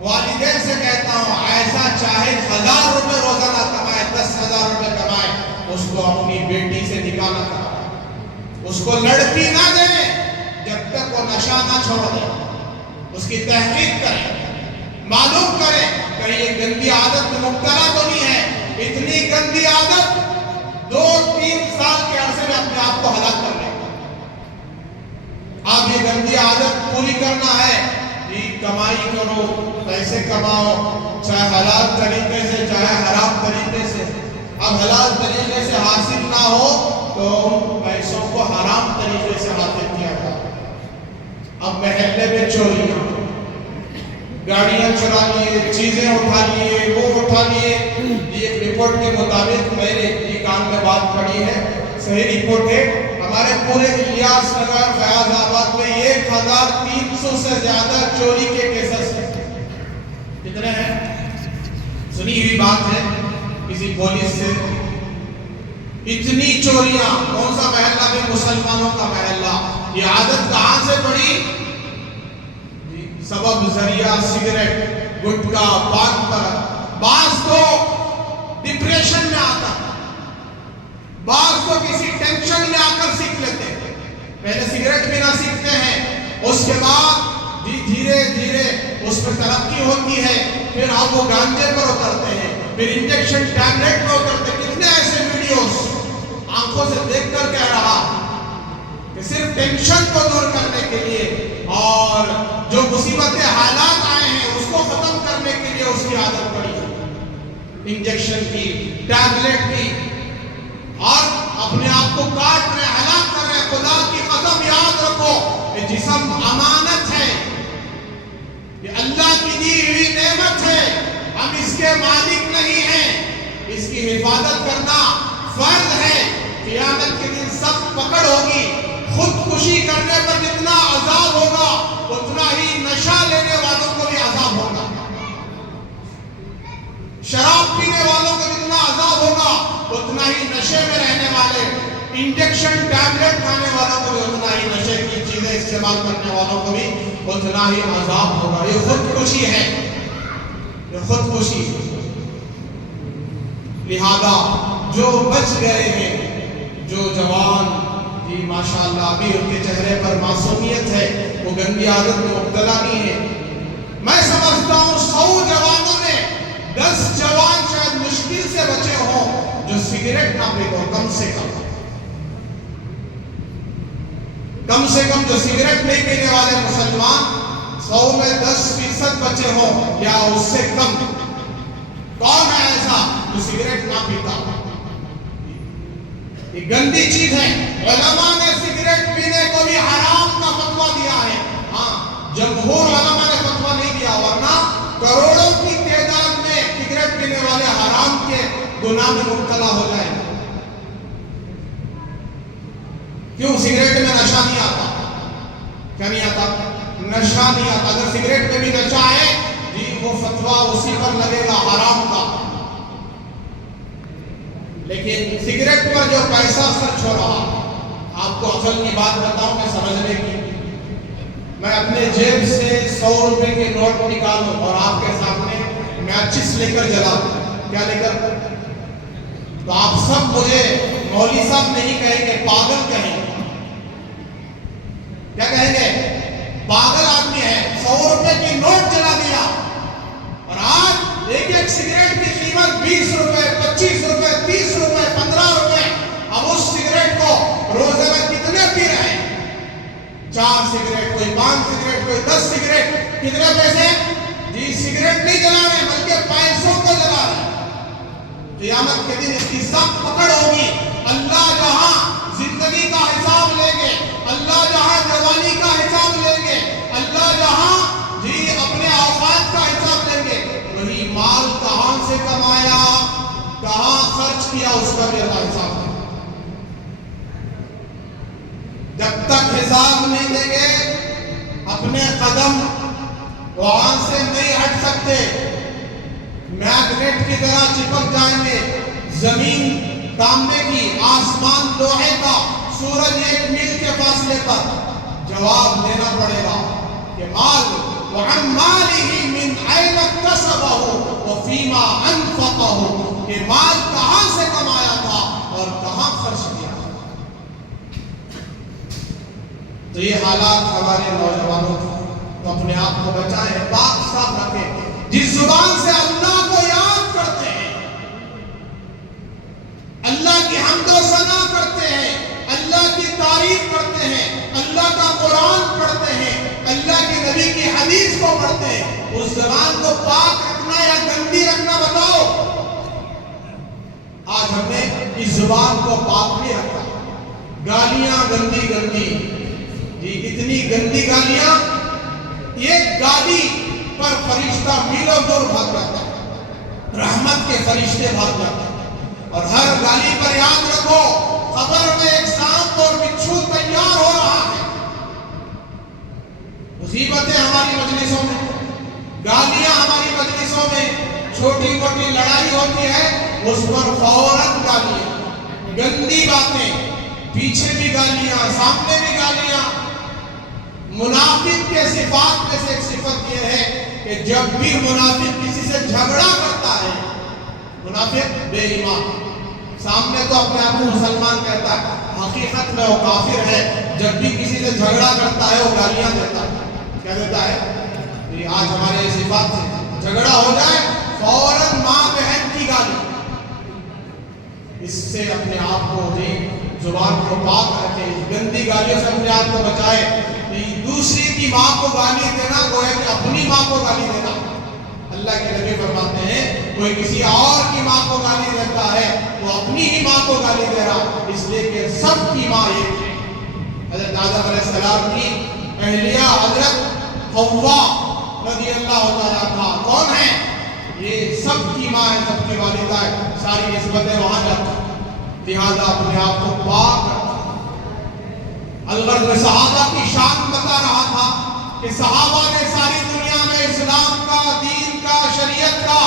والدین سے کہتا ہوں ایسا چاہے 1000 روپے روزانہ کمائے، 10,000 روپے کمائے، اس کو اپنی بیٹی سے نکاح نہ کرائے، اس کو لڑکی نہ دے جب تک وہ نشہ نہ چھوڑ دے. اس کی تحقیق کریں، معلوم کریں کہیں یہ گندی عادت میں مبتلا تو نہیں ہے. اتنی گندی عادت 2-3 سال کے عرصے میں اپنے آپ کو ہلاک کر لے. اب یہ گندی عادت پوری کرنا ہے جی، کمائی کرو، پیسے کماؤ، چاہے حلال طریقے سے چاہے حرام طریقے سے. اب حلال طریقے سے حاصل نہ ہو تو ان پیسوں کو حرام طریقے سے حاصل کیا جائے. اب محلے میں چوریاں، گاڑیاں چرا لیے، چیزیں اٹھا لیے، وہ اٹھا لیے. ایک رپورٹ کے مطابق میں نے یہ کان میں بات پڑھی ہے، صحیح رپورٹ ہے، ہمارے پورے الیاس نگر فیاض آباد میں 1300 سے زیادہ چوری کے کیسز ہیں. کتنے ہیں؟ سنی ہوئی بات ہے کسی پولیس سے. اتنی چوریاں، کون سا محلہ بھی مسلمانوں کا محلہ. یہ عادت کہاں سے پڑی؟ سبب ذریعہ سگریٹ، گٹکا، پان پر. بعض کو ڈپریشن میں آتا، بعض کو کسی ٹینشن میں آ کر سیکھ لیتے. پہلے سگریٹ بھی نہ سیکھتے ہیں، اس کے بعد دھیرے دھیرے اس میں ترقی ہوتی ہے، پھر اب وہ گانجے پر اترتے ہیں، پھر انجیکشن ٹیبلٹ پر اترتے ہیں. کتنے ایسے ویڈیوز آنکھوں سے دیکھ کر کہہ رہا کہ صرف ٹینشن کو دور کرنے کے لیے اور جو مصیبتیں حالات آئے ہیں اس کو ختم کرنے کے لیے اس کی عادت پڑی ہے انجیکشن کی، ٹیبلٹ کی، اور اپنے آپ کو کاٹ رہے، ہلاک کر رہے. خدا کی قسم یاد رکھو، یہ جسم امانت ہے، یہ اللہ کی دی ہوئی نعمت ہے، ہم اس کے مالک نہیں ہیں. اس کی حفاظت کرنا فرض ہے. قیامت کے دن سب پکڑ ہوگی. خودکشی کرنے پر جتنا عذاب ہوگا اتنا ہی نشہ لینے والوں کو بھی عذاب ہوگا. شراب پینے والوں کو جتنا عذاب ہوگا اتنا ہی نشے میں رہنے والے، انجیکشن ٹیبلٹ کھانے والوں کو بھی اتنا ہی، نشے کی چیزیں استعمال کرنے والوں کو بھی اتنا ہی عذاب ہوگا. یہ خودکشی ہے، یہ خودکشی. لہذا جو بچ گئے ہیں، جو جوان جی ماشاءاللہ ابھی ان کے چہرے پر معصومیت ہے، وہ گندی عادت میں مبتلا نہیں ہے. میں سمجھتا ہوں 100 جوانوں میں 10 جوان شاید مشکل سے بچے ہوں جو سگریٹ نہ پیتے ہو. کم سے کم جو سگریٹ نہیں پینے والے مسلمان 100 میں 10% بچے ہوں یا اس سے کم. کون ہے ایسا جو سگریٹ نہ پیتا؟ یہ گندی چیز ہے. علماء نے سگریٹ پینے کو بھی حرام کا فتویٰ دیا ہے. ہاں، جمہور علماء نے فتویٰ نہیں دیا، ورنہ کروڑوں کی تعداد میں سگریٹ پینے والے حرام کے گناہ میں مبتلا ہو جائیں. کیوں؟ سگریٹ میں نشہ نہیں آتا. کیا نہیں آتا؟ نشہ نہیں آتا. اگر سگریٹ میں بھی نشہ ہے جی وہ فتویٰ اسی پر لگے گا حرام کا. لیکن سگریٹ پر جو پیسہ خرچ ہو رہا، آپ کو اصل کی بات بتاؤں میں سمجھنے کی. میں اپنے جیب سے 100 روپے کے نوٹ نکالوں اور آپ کے سامنے میچز لے کر جلاؤں، کیا لے کر؟ تو آپ سب مجھے مولوی صاحب نہیں کہیں گے، پاگل کہیں گے. کیا کہیں گے؟ پاگل آدمی ہے. 100 روپے کی نوٹ جلا دیا اور آج ایک سگریٹ کی قیمت 20 روپے، 25 روپے، 30 روپے، 15 روپے. اب اس سگریٹ کو روزے میں کتنے پی رہے ہیں؟ 4 سگریٹ، کوئی 5 سگریٹ، کوئی 10 سگریٹ. کتنے پیسے؟ جی سگریٹ نہیں جلا رہے بلکہ پیسوں کو جلا رہے. قیامت کے دن اس کی سخت پکڑ ہوگی. اللہ جہاں زندگی کا حساب لیں گے، اللہ جہاں جوانی کا حساب لیں گے، اللہ جہاں جی اپنے اوقات کا حساب لیں گے، وہی مال کہاں سے کمایا، کہاں کیا اس کا بھی اللہ حساب دے. جب تک حساب نہیں دیں گے اپنے قدم وہاں سے نہیں ہٹ سکتے، میگنیٹ کی طرح چپک جائیں گے. زمین تانبے کی، آسمان لوہے کا، سورج 1 میل کے فاصلے پر. جواب دینا پڑے گا کہ مال وعن مالہ من این اکتسبہ وفیما انفقہ، کہ مال کہاں سے کمایا تھا اور کہاں خرچ کیا. تو یہ حالات ہمارے نوجوانوں کو، تو اپنے آپ کو بچائیں، پاک صاف رکھیں. جس زبان سے اللہ کو یاد کرتے ہیں، اللہ کی حمد و ثنا کرتے ہیں، اللہ کی تعریف کرتے ہیں، اللہ کا قرآن پڑھتے ہیں، اللہ کے نبی کی حدیث کو پڑھتے ہیں، اس زبان کو پاک رکھنا یا گندی رکھنا بتاؤ. آج ہم نے اس زبان کو پاک نہیں رکھا. گالیاں گندی گندی، جی اتنی گندی گالیاں، ایک گالی پر فرشتہ میلوں دور بھاگ جاتا ہے، رحمت کے فرشتے بھاگ جاتے ہیں. اور ہر گالی پر یاد رکھو قبر میں ایک سانپ اور بچھو تیار ہو رہا ہے. مصیبتیں ہماری مجلسوں میں، گالیاں ہماری مجلسوں میں، چھوٹی موٹی لڑائی ہوتی ہے اس پر فوراً گالیاں، گندی باتیں، پیچھے بھی گالیاں، سامنے بھی گالیاں. منافق کے صفات میں سے ایک صفت یہ ہے کہ جب بھی منافق کسی سے جھگڑا کرتا ہے، منافق بے ایمان، سامنے تو اپنے آپ کو مسلمان کہتا ہے، حقیقت میں وہ کافر ہے. جب بھی کسی سے جھگڑا کرتا ہے وہ گالیاں دیتا ہے. کیا دیتا ہے؟ آج ہمارے صفات سے جھگڑا ہو جائے فوراً ماں بہن کی گالی. اس سے اپنے آپ کو زبان کو پاک رکھے، گندی گالیوں سے اپنے آپ کو بچائے. دوسری کی ماں کو گالی دینا گویا کہ اپنی ماں کو گالی دینا. اللہ کے نبی فرماتے ہیں کوئی کسی اور کی ماں کو گالی دیتا ہے تو اپنی ہی ماں کو گالی دے رہا، اس لیے کہ سب کی ماں ایک ہے. حضرت آدم علیہ السلام کی اہلیہ حضرت حوا رضی اللہ تعالیٰ عنہا کون ہے؟ یہ سب کی ماں ہے، سب کی والدہ ہے. ساری نسبتیں وہاں جاتی ہیں. لہذا اپنے آپ کو پاک رکھیں. الغرض صحابہ کی شان بتا رہا تھا کہ صحابہ نے ساری دنیا میں اسلام کا، دین کا، شریعت کا،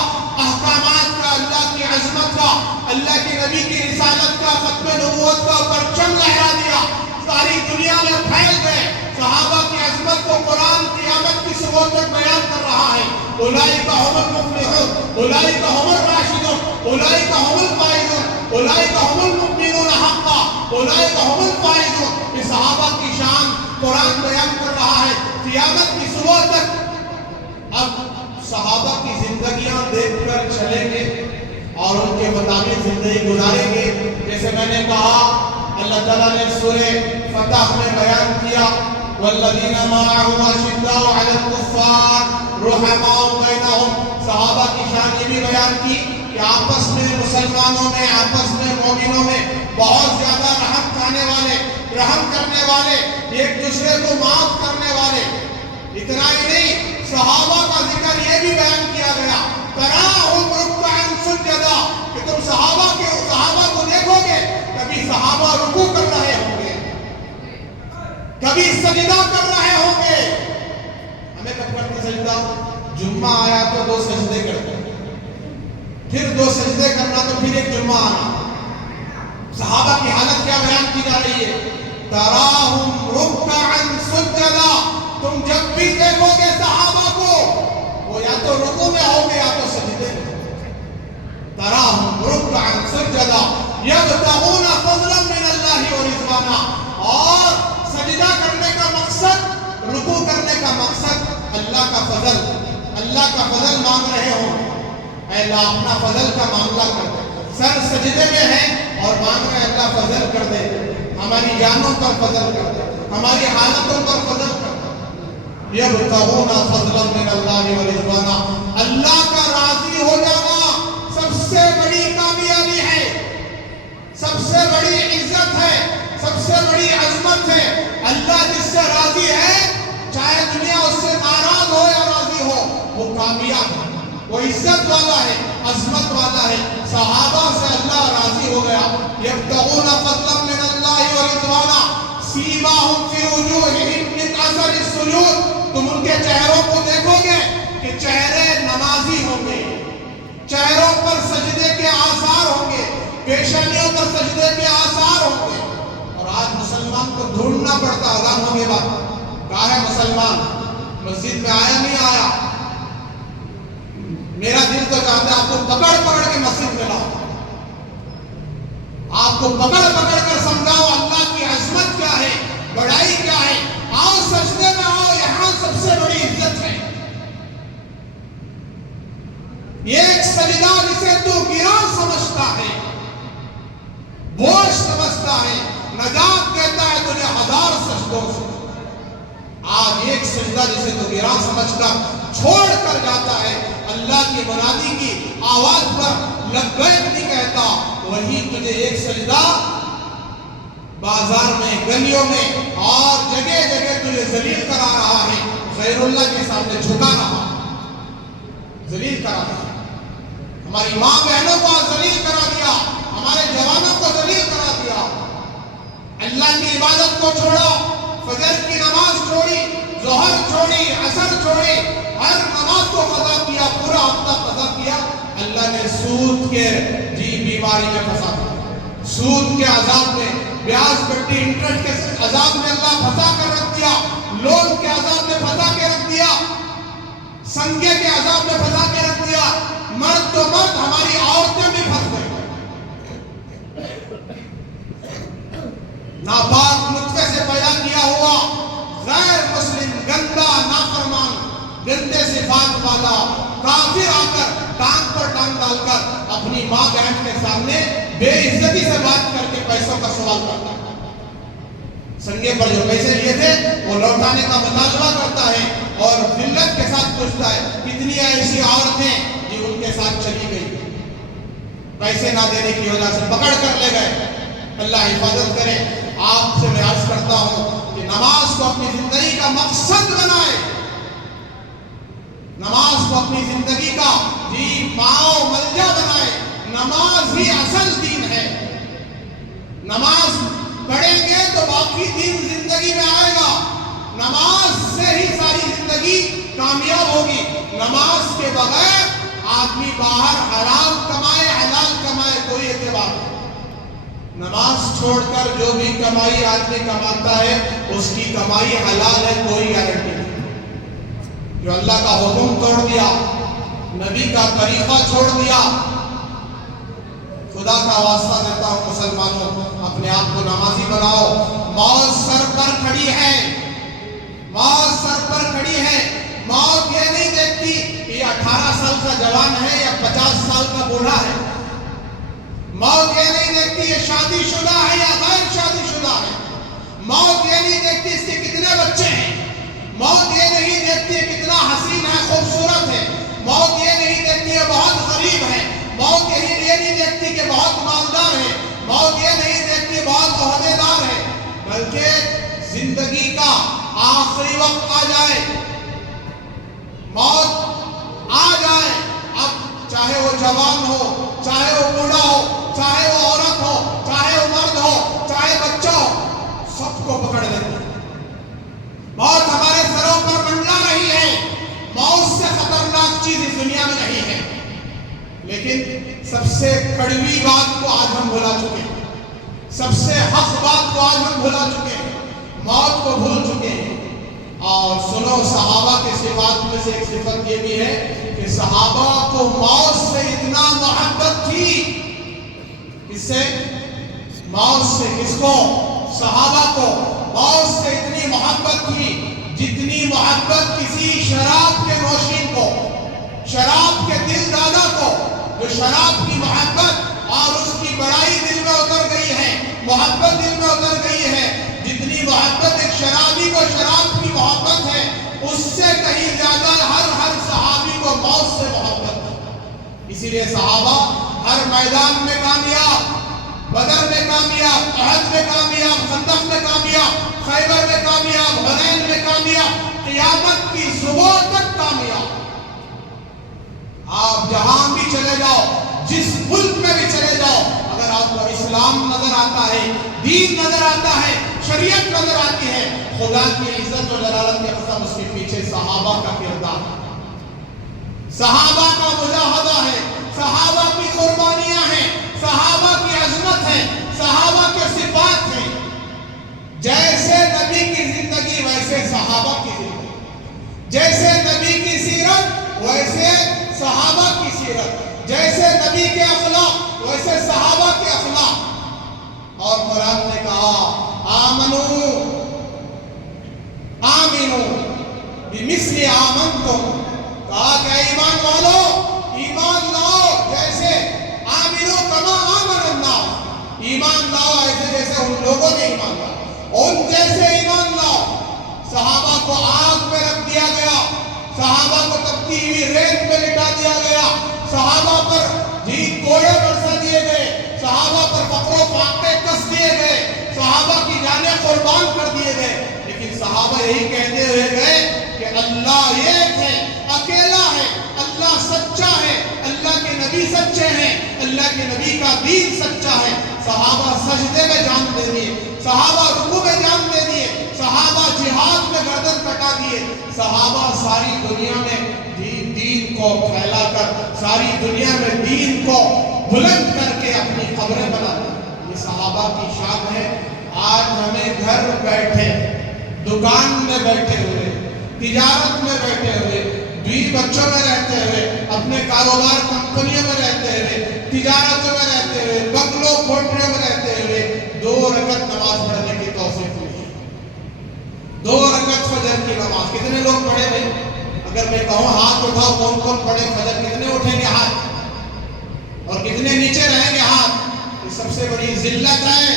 احکامات کا، اللہ کی عظمت کا، اللہ کے نبی کی رسالت کا، ختم نبوت کا پرچم لہرا دیا. ساری دنیا میں پھیل گئے. صحابہ کی عظمت کو قرآن قیامت کی صبح تک بیان کر رہا ہے. اولئک هم المفلحون، اولئک هم الراشدون، اولئک هم الفائزون، اولئک هم المؤمنون حقا، اولئک هم الفائزون. یہ صحابہ کی شان قرآن بیان کر رہا ہے قیامت کی صبح تک. اب صحابہ کی زندگیاں دیکھ کر چلیں گے اور ان کے مطابق زندگی گزاریں گے. جیسے میں نے کہا اللہ تعالیٰ نے سورہ فتح میں بیان کیا والذین معه اشداء علی الکفار رحماء بینہم. صحابہ کی شان یہ بھی بیان کی کہ آپس میں مسلمانوں میں، آپس میں مومنوں میں بہت زیادہ رحم کھانے والے، رحم کرنے والے، ایک دوسرے کو معاف کرنے والے. اتنا ہی نہیں، صحابہ کا ذکر یہ بھی بیان کیا گیا تراہم رکعا سجدا، کہ تم صحابہ کو دیکھو گے کبھی صحابہ رکوع کر رہے ہوں گے، کبھی سجدہ کر رہے ہوں گے. ہمیں کب کرتے سجدہ؟ جمعہ آیا تو 2 سجدے کرتے، پھر 2 سجدے کرنا تو پھر ایک جمعہ آنا. صحابہ کی حالت کیا بیان کی جا رہی ہے؟ تراہم رکعا سجدا. تم جب بھی دیکھو گے صحابہ کو وہ یا تو رکوع میں ہوں گے یا تو سجدے میں. تراہم رکعا سجدا یبتغون فضلا من اللہ ورضوانا. اور سجدہ کرنے کا مقصد، رکوع کرنے کا مقصد اللہ کا فضل، اللہ کا فضل مانگ رہے ہوں. اے اللہ اپنا فضل کا معاملہ کر دے. سر سجدے میں ہے اور مانگ رہے اللہ فضل کر دے، ہماری جانوں پر فضل کر دے، ہماری حالتوں پر فضل کر دے. یبتغون فضلا من اللہ ورضوانا. اللہ کا راضی ہو جانا سب سے بڑی کامیابی ہے، سب سے بڑی عزت ہے، سب سے بڑی عظمت ہے. اللہ جس سے راضی ہے چاہے دنیا اس سے ناراض ہو یا راضی ہو وہ کامیاب ہے، وہ عزت والا ہے، عظمت والا ہے. صحابہ سے اللہ راضی ہو گیا. یبتغون فضلا من اللہ ورضوانا سیماہم فی وجوہہم من اثر السجود. تم ان کے چہروں کو دیکھو گے کہ چہرے نمازی ہوں گے, چہروں پر سجدے کے آثار ہوں گے, پیشانیوں پر سجدے کے آثار ہوں گے. اور آج مسلمان کو ڈھونڈنا پڑتا اذان ہونے کے بعد کہاں ہے مسلمان, مسجد میں آیا نہیں آیا. میرا دل تو چاہتا ہے آپ کو پکڑ پکڑ کے مسجد میں لاؤ, آپ کو پکڑ پکڑ کر سمجھاؤ اللہ کی عظمت کیا ہے, بڑائی کیا ہے. آؤ سجدے میں آؤ, یہاں سب سے بڑی عزت ہے. یہ ایک سجدہ جسے تو گراں سمجھتا ہے, بوجھ سمجھتا ہے, نجات کہتا ہے تجھے 1000 سجدوں سے. آج ایک سجدہ جسے تو گراں سمجھ کر چھوڑ کر جاتا ہے, اللہ کی منادی کی آواز پر لبیک نہیں کہتا, وہی تجھے ایک سجدہ بازار میں, گلیوں میں اور جگہ جگہ تجھے ذلیل کرا رہا ہے, غیر اللہ کے سامنے جھکا رہا, ذلیل کرا رہا. ہماری ماں بہنوں کو ذلیل کرا دیا, ہمارے جوانوں کو ذلیل کرا دیا. اللہ کی عبادت کو چھوڑا, فجر کی نماز چھوڑی, ظہر چھوڑی, عصر چھوڑی, ہر نماز کو قضا کیا, پورا ہفتہ قضا کیا. اللہ نے سود کے بیماری میں پھنسا دیا, سود کے عذاب میں, بیاج کٹی انٹرسٹ کے عذاب میں اللہ پھنسا کر رکھ دیا, لون کے عذاب میں پھنسا کے رکھ دیا, سنگے کے عذاب میں پھنسا کے رکھ دیا. مرد تو مرد, ہماری عورتیں بھی پھنس گئی. ناپاک نطفے سے پیدا کیا ہوا غیر مسلم, گندا, نافرمان, گندے صفات والا کافر آ کر ٹانگ پر ٹانگ ڈال کر اپنی ماں بہن کے سامنے بے عزتی سے بات کر کے پیسوں کا سوال کرتا ہے. سنگے پر جو پیسے لیے تھے وہ لوٹانے کا مطالبہ کرتا ہے اور ذلت کے ساتھ پوچھتا ہے کتنی ایسی عورتیں جو ان کے ساتھ چلی گئی, پیسے نہ دینے کی وجہ سے پکڑ کر لے گئے. اللہ حفاظت کرے. آپ سے میں عرض کرتا ہوں کہ نماز کو اپنی زندگی کا مقصد بنائے, نماز کو اپنی زندگی کا پاؤں ملجا بنائے. نماز ہی اصل دین ہے. نماز پڑھیں گے تو باقی دین زندگی میں آئے گا. نماز سے ہی ساری زندگی کامیاب ہوگی. نماز کے بغیر آدمی باہر حرام کمائے حلال کمائے کوئی اعتبار نہیں. نماز چھوڑ کر جو بھی کمائی آدمی کماتا ہے اس کی کمائی حلال ہے, کوئی گارنٹی نہیں. جو اللہ کا حکم توڑ دیا, نبی کا طریقہ چھوڑ دیا, خدا کا واسطہ دیتا ہوں مسلمانوں, اپنے آپ کو نمازی بناؤ. موت سر پر کھڑی ہے, موت سر پر کھڑی ہے. موت یہ نہیں دیکھتی کہ یہ 18 سال کا جوان ہے یا 50 سال کا بوڑھا ہے. موت یہ نہیں دیکھتی یہ شادی شدہ ہے یا غیر شادی شدہ ہے. موت یہ نہیں دیکھتی اس کے کتنے بچے ہیں. موت یہ نہیں دیکھتی کتنا حسین ہے, خوبصورت ہے. موت یہ نہیں دیکھتی ہے بہت غریب ہے. موت یہ نہیں دیکھتی کہ بہت مالدار ہے. موت یہ نہیں دیکھتی بہت عہدیدار ہے. بلکہ زندگی کا آخری وقت آ جائے, موت آ جائے, اب چاہے وہ جوان ہو, چاہے وہ بوڑھا ہو, چاہے وہ عورت ہو, چاہے وہ مرد ہو, چاہے بچہ ہو, سب کو پکڑ لیتی ہے. موت ہمارے سروں پر منڈلا رہی ہے. موت سے خطرناک چیز اس دنیا میں نہیں ہے. لیکن سب سے کڑوی بات کو آج ہم بھلا چکے ہیں, سب سے حق بات کو آج ہم بھلا چکے ہیں, موت کو بھول چکے ہیں. اور سنو, صحابہ کے صفات میں سے ایک صفت یہ بھی ہے کہ صحابہ کو موت سے اتنا محبت تھی. کس سے؟ موت سے. کس کو؟ صحابہ کو موت سے اتنی محبت تھی جتنی محبت کسی شراب کے نوشین کو, شراب کے دل دادا کو, جو شراب کی محبت اور اس کی بڑائی دل میں اتر گئی ہے, محبت دل میں اتر گئی ہے. جتنی محبت ایک شرابی کو شراب کی محبت ہے, اس سے کہیں زیادہ ہر صحابی کو موت سے محبت ہے. اسی لیے صحابہ ہر میدان میں کامیاب, بدر میں کامیاب, احد میں کامیاب, خندق میں کامیاب, خیبر میں کامیاب, حنین میں کامیاب, قیامت کی صبح تک کامیاب. آپ جہاں بھی چلے جاؤ, جس ملک میں بھی چلے جاؤ, اگر آپ کو دین نظر آتا ہے، شریعت نظر آتی ہے، خدا کی عزت و جلالت کی قسم اس کے پیچھے صحابہ کا کردار ہے، صحابہ کا مجاہدہ ہے، صحابہ کی قربانیاں ہیں، صحابہ کی عظمت ہے، صحابہ کے صفات ہیں۔ جیسے نبی کی زندگی ویسے صحابہ کی زندگی، جیسے نبی کی سیرت ویسے صحابہ کی سیرت، جیسے نبی کے اخلاق ویسے صحابہ کے اخلاق۔ اور قرآن نے کہا آمنو بمثل آمنتم، کہا کہ ایمان والو ایمان لاؤ جیسے آمنو کما آمن الناس، ایمان لاؤ ایسے جیسے ان لوگوں نے ایمان لاؤ، ان جیسے ایمان لاؤ۔ صحابہ کو آگ میں رکھ دیا گیا، صحابہ کو تپتی ہوئی ریت میں لٹا دیا گیا، صحابہ پر کوڑے برسا دیے گئے، صحابہ پر فقر و فاقے کس دیے گئے، صحابہ کی جانیں قربان کر دیے گئے، لیکن صحابہ یہی کہتے ہوئے گئے کہ اللہ ایک ہے، اکیلا ہے، اللہ سچا ہے، اللہ کے نبی سچے ہیں، اللہ کے نبی کا دین سچا ہے۔ صحابہ سجدے میں جان دے دیے، صحابہ رکوع میں جان دے دیے، صحابہ جہاد میں گردن کٹا دیے، صحابہ ساری دنیا میں دین کو پھیلا کر، ساری دنیا میں دین کو بلند کر کے اپنی قبریں بنا دی۔ یہ صحابہ کی شان ہے۔ آج ہمیں گھر بیٹھے، دکان میں بیٹھے ہوئے، تجارت میں بیٹھے ہوئے، بیوی بچوں میں رہتے ہوئے، اپنے کاروبار کمپنیوں میں رہتے ہوئے، تجارتوں میں رہتے ہوئے، بنگلوں کوٹھریوں میں رہتے ہوئے 2 رکعت نماز پڑھنے کی توفیق ملی۔ 2 رکعت فجر کی نماز کتنے لوگ پڑھے بھائی؟ اگر میں کہوں ہاتھ اٹھاؤ کون کون پڑھے فجر، کتنے اٹھیں گے ہاتھ اور کتنے نیچے رہیں گے ہاتھ؟ یہ سب سے بڑی ذلت ہے،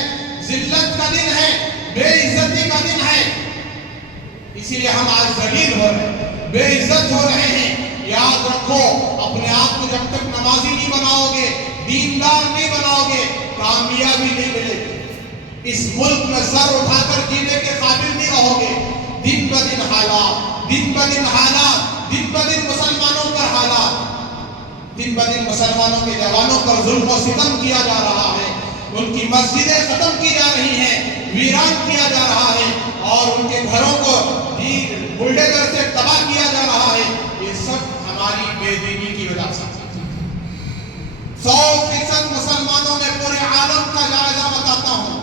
ذلت کا دن ہے، بے عزتی کا دن ہے، اسی لیے ہم آج ذلیل ہو رہے ہیں، بے عزت ہو رہے ہیں۔ یاد رکھو اپنے آپ کو جب تک نمازی نہیں بناؤ گے، دیندار نہیں بناؤ گے، کامیابی نہیں ملے گی۔ اس ملک میں سر اٹھا کر جینے کے قابل نہیں رہو گے۔ دن بدن حالات، دن بدن حالات، دن بدن مسلمانوں پر حالات، دن بدن مسلمانوں کے جوانوں پر ظلم و ستم کیا جا رہا ہے، ان کی مسجدیں ختم کی جا رہی ہیں، ویران کیا جا رہا ہے، اور ان کے گھروں کو بلڈوزر سے تباہ کیا جا رہا ہے۔ یہ سب ہماری بے دینی کی وجہ سے۔ 100% مسلمانوں میں پورے عالم کا جائزہ بتاتا ہوں،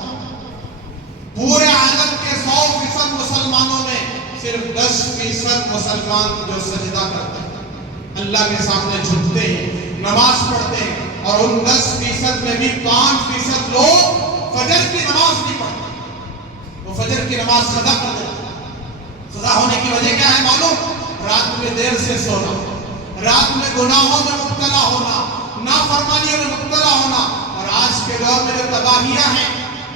پورے عالم کے 100% مسلمانوں میں صرف 10% مسلمان جو سجدہ کرتے ہیں، اللہ کے سامنے جھکتے ہیں، نماز پڑھتے ہیں، اور ان 10% میں بھی 5% لوگ فجر کی نماز نہیں پڑھتے، وہ فجر کی نماز قضا کر دیتے ہیں۔ قضا ہونے کی وجہ کیا ہے معلوم؟ رات میں دیر سے سونا، رات میں گناہوں میں مبتلا ہونا، نافرمانیوں میں مبتلا ہونا، اور آج کے دور میں جو تباہیاں ہیں،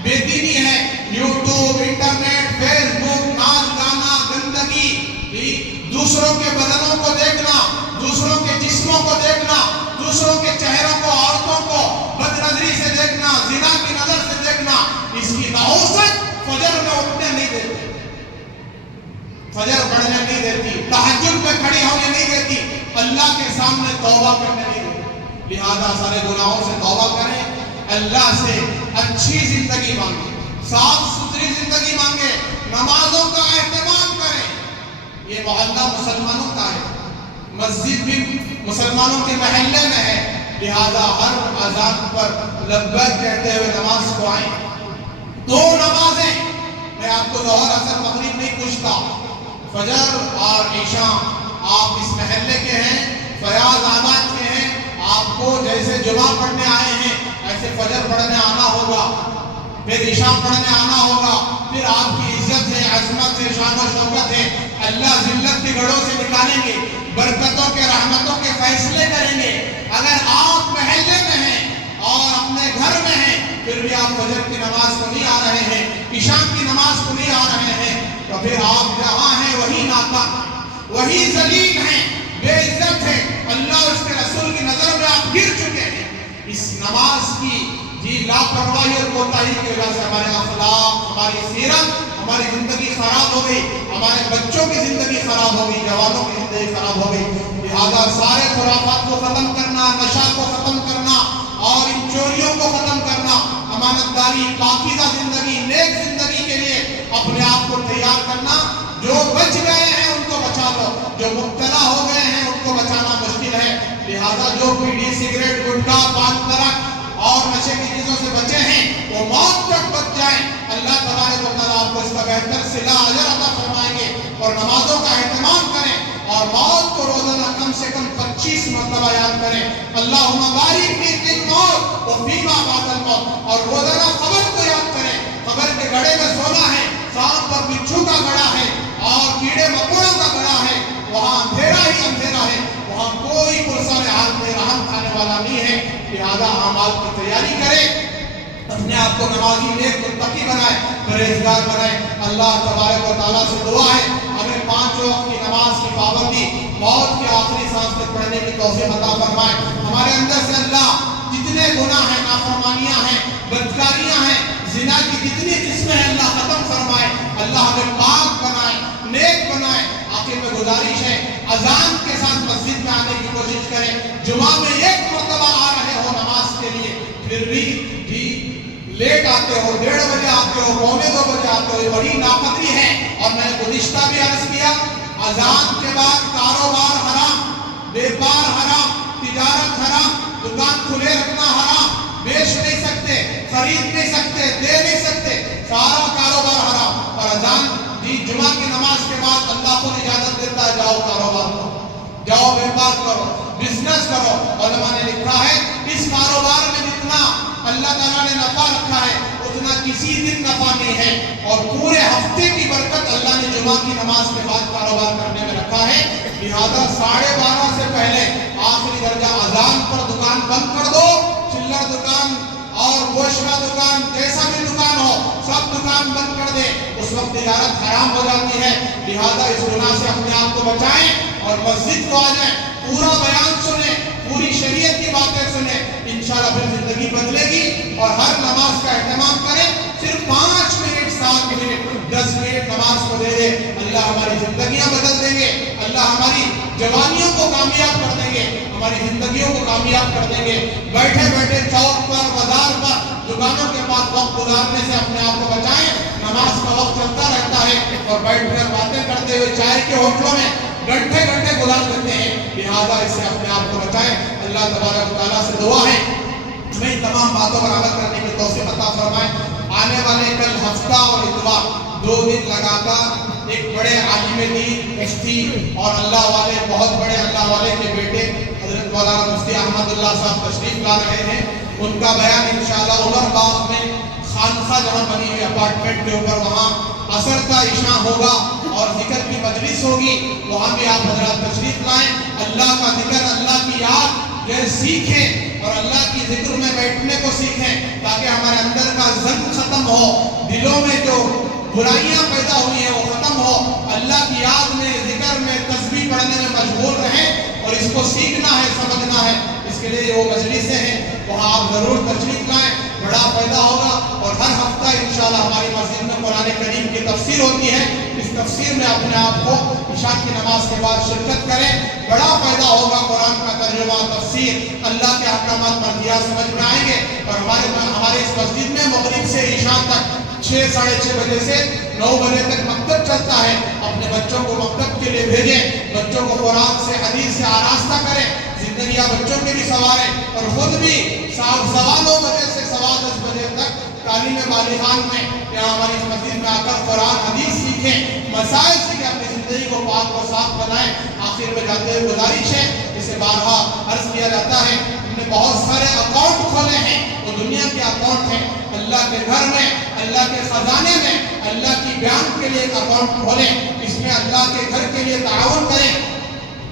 بے دینی ہے، یوٹیوب، انٹرنیٹ، فیس بک، ناچ گانا، گندگی، دوسروں کے بدنوں کو دیکھنا، دوسروں کے جسموں کو دیکھنا، دوسروں کے چہروں کو، عورتوں کو بد نظری سے دیکھنا، زنا کی نظر سے دیکھنا، اس کی نحوست فجر میں اٹھنے نہیں دیتی، فجر پڑھنے نہیں دیتی، تہجد میں کھڑی ہونے نہیں دیتی، اللہ کے سامنے توبہ کرنے نہیں دیتی۔ لہذا سارے گناہوں سے توبہ کریں، اللہ سے اچھی زندگی مانگیں، صاف ستھری زندگی مانگیں، نمازوں کا اہتمام کریں۔ یہ محلہ مسلمانوں کا ہے، مسجد بھی مسلمانوں کے محلے میں ہے، لہذا ہر اذان پر لبیک کہتے ہوئے نماز کو آئیں۔ 2 نمازیں، میں آپ کو ظہر اثر مغرب نہیں پوچھتا، فجر اور عشاء آپ اس محلے کے ہیں، فیاض آباد کے ہیں، آپ کو جیسے جمعہ پڑھنے آئے ہیں ایسے فجر پڑھنے آنا ہوگا، پھر عشاء پڑھنے آنا ہوگا، پھر آپ کی عزت ہے، عظمت ہے، شان و شوکت ہے، اللہ ذلت کی گڑھوں سے نکالیں گے، برکتوں کے رحمتوں کے فیصلے کریں گے۔ اگر آپ محلے میں ہیں اور اپنے گھر میں ہیں، پھر بھی آپ فجر کی نماز کو نہیں آ رہے ہیں، عشاء کی نماز کو نہیں آ رہے ہیں، تو پھر آپ جہاں ہیں وہی ناکام، وہی ذلیل ہیں، بے عزت ہیں، اللہ اور اس کے رسول کی نظر میں آپ گر چکے ہیں۔ اس نماز کی لاپرواہی اور کوتاہی کی وجہ سے ہمارے اخلاق، ہماری سیرت، ہماری زندگی خراب ہو گئی، ہمارے بچوں کی زندگی خراب ہو گئی، جوانوں کی زندگی خراب ہو گئی۔ لہذا سارے خرافات کو ختم کرنا، نشہ کو ختم کرنا، اور ان چوریوں کو ختم کرنا، امانت داری، پاکیزہ زندگی لہذا جو بیڑی سگریٹ گٹکا پان ترک اور نشے کی چیزوں سے بچے ہیں وہ موت تک بچ جائیں، اللہ تبارک و تعالیٰ آپ کو اس کا بہتر صلہ اجر عطا فرمائیں گے۔ اور نمازوں کا اہتمام کریں اور موت کو روزانہ کم سے کم 25 مرتبہ یاد کریں، اللہم بارک فی الموت و فیما بعد الموت، اور روزانہ قبر کو یاد کریں۔ قبر کے گڑھے میں سونا ہے، سانپ اور بچھو کا گڑھا ہے اور کیڑے مکوڑوں کا گڑھا ہے، وہاں اندھیرا ہی اندھیرا ہے، وہاں کوئی پرسان حال میں رحم کھانے والا نہیں ہے۔ لہذا اعمال کی تیاری کریں، اپنے آپ کو نمازی نیک متقی بنائے، پرہیزگار بنائے۔ اللہ تبارک و تعالیٰ سے دعا ہے ہمیں 5 وقت کی نماز کی پابندی موت کے آخری سانس تک پڑھنے کی توفیق عطا فرمائے۔ ہمارے اندر سے اللہ جتنے گناہ ہیں، نافرمانیاں ہیں، بدکاریاں ہیں، زنا کی جتنی قسمیں ہیں، اللہ ختم فرمائے۔ اللہ ہمیں پاک بنائے، نیک بنائے۔ آخر میں گزارش ہے اذان کے ساتھ مسجد میں آنے کی کوشش کریں۔ جمعہ میں 1 مرتبہ آ رہے ہو نماز کے لیے، پھر بھی لیٹ آتے ہو، 1:30 بجے آتے ہو، 1:45 بجے آتے ہو، یہ بڑی ناقدری ہے۔ اور میں نے گزشتہ بھی عرض کیا، اذان کے بعد کاروبار حرام، بیپار حرام، تجارت حرام، دکان کھلے رکھنا حرام، بیچ نہیں سکتے، خرید نہیں سکتے، دے نہیں سکتے، سارا کاروبار حرام۔ اور اذان جمعہ کی نماز کے بعد اللہ کو اجازت دیتا ہے جاؤ کاروبار کرو، جاؤ بیپار کرو، بزنس کرو۔ علماء نے لکھا ہے اس کاروبار میں جتنا اللہ تعالیٰ نے نفع رکھا ہے اتنا کسی دن نفع نہیں ہے، اور پورے ہفتے کی برکت اللہ نے جمعہ کی نماز کے بعد کاروبار کرنے میں رکھا ہے۔ لہذا 12:30 سے پہلے آخری درجہ اذان پر دکان بند کر دو، چلر دکان اور گوشت دکان جیسا بھی دکان ہو سب دکان بند کر دے، اس وقت تجارت حرام ہو جاتی ہے۔ لہذا اس گناہ سے اپنے آپ کو بچائیں اور مسجد کو آ جائیں، پورا بیان سنیں، پوری شریعت کی باتیں سنیں، انشاءاللہ پھر زندگی بدلے گی۔ اور ہر نماز کا اہتمام کریں، صرف 5 منٹ 7 منٹ 10 منٹ نماز کو دے دے، اللہ ہماری زندگیاں بدل دیں گے، اللہ ہماری جوانیوں کو کامیاب کر دیں گے، ہماری زندگیوں کو کامیاب کر دیں گے۔ بیٹھے بیٹھے چوک پر، بازار پر، دکانوں کے پاس وقت گزارنے سے اپنے آپ کو بچائیں۔ نماز کا وقت چلتا رہتا ہے اور بیٹھ کر باتیں کرتے ہوئے چائے کے ہوٹلوں میں گھنٹے گھنٹے گزار دیتے ہیں، لہذا اس سے اپنے آپ کو بچائیں۔ اللہ تبارک و تعالیٰ سے دعا ہے ہمیں تمام باتوں پر عمل کرنے کی توفیق عطا فرمائے۔ آنے والے کل ہفتہ اور اتوار 2 دن لگاتار ایک بڑے عالم دین مفتی اور اللہ والے، بہت بڑے اللہ والے کے بیٹے حضرت مولانا مفتی احمد اللہ صاحب تشریف لا رہے ہیں۔ ان کا بیان انشاءاللہ عمر باغ میں خانقاہ جہاں بنی ہوئی اپارٹمنٹ کے اوپر، وہاں عصر کا عشاء ہوگا اور ذکر کی مجلس ہوگی، وہاں بھی آپ حضرات تشریف لائیں۔ اللہ کا ذکر، اللہ کی یاد جو ہے سیکھیں اور اللہ کی ذکر میں بیٹھنے کو سیکھیں، تاکہ ہمارے اندر کا زنگ ختم ہو، دلوں میں جو برائیاں پیدا ہوئی ہیں وہ ختم ہو، اللہ کی یاد میں، ذکر میں، تسبیح پڑھنے میں مشغول رہیں، اور اس کو سیکھنا ہے، سمجھنا ہے۔ اس کے لیے وہ مجلسیں ہیں، وہاں آپ ضرور تشریف لائیں، بڑا فائدہ ہوگا۔ اور ہر ہفتہ انشاءاللہ ہماری مسجد میں قرآن کریم کی تفسیر ہوتی ہے، اس تفسیر میں اپنے آپ کو عشاء کی نماز کے بعد شرکت کریں، بڑا فائدہ ہوگا۔ قرآن کا ترجمہ، تفسیر، اللہ کے احکامات مرضیات سمجھ میں آئیں گے۔ اور ہمارے اس مسجد میں مغرب سے عشاء تک 6 ساڑھے 6 بجے سے 9 بجے تک مکتب چلتا ہے۔ اپنے بچوں کو مکتب کے لیے بھیجیں، بچوں کو قرآن سے، حدیث سے آراستہ کریں، زندگیاں بچوں کے بھی سنواریں، اور خود بھی 9:15 بجے سے 10:15 بجے تک تعلیم بالغان میں یہاں ہماری اس مسجد میں آ کر قرآن حدیث سیکھیں، مسائل سیکھیں، اپنی زندگی کو پاک و صاف بنائیں۔ آخر میں جاتے ہوئے گزارش ہے، اسے بارہا عرض کیا جاتا ہے، ہم نے بہت سارے اکاؤنٹ کھولے ہیں، وہ دنیا کے اکاؤنٹ ہیں۔ اللہ کے گھر میں، اللہ کے خزانے میں، اللہ کی بیان کے لیے ایک اکاؤنٹ کھولیں، اس میں اللہ کے گھر کے لیے تعاون کریں۔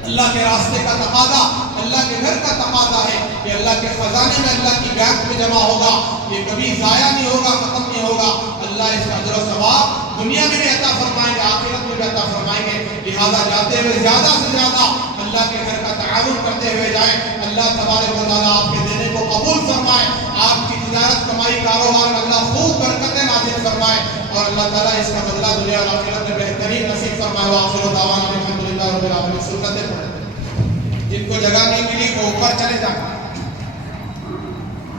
اللہ کے راستے کا تقاضا، اللہ کے گھر کا تقاضا ہے کہ اللہ کے خزانے میں، اللہ کی بینک میں جمع ہوگا، یہ کبھی ضائع نہیں ہوگا، ختم نہیں ہوگا۔ اللہ اس کا اجر و ثواب دنیا میں بھی عطا فرمائیں گے، آخرت میں بھی عطا فرمائیں گے۔ لہذا جاتے ہوئے زیادہ سے زیادہ اللہ کے گھر کا تعاون کرتے ہوئے جائیں۔ اللہ تبارک و تعالیٰ آپ کے دینے کو قبول فرمائے، آپ کی تجارت، کمائی، کاروبار میں اللہ خوب برکتیں نازل فرمائے، اور اللہ تعالیٰ اس کا بدلہ دنیا اور آخرت میں بہترین نصیب فرمائے۔ وآخر دعوانا الحمدللہ رب العالمین۔ سنتیں پڑھیں، جن کو جگہ نہیں ملی وہ اوپر چلے جائیں۔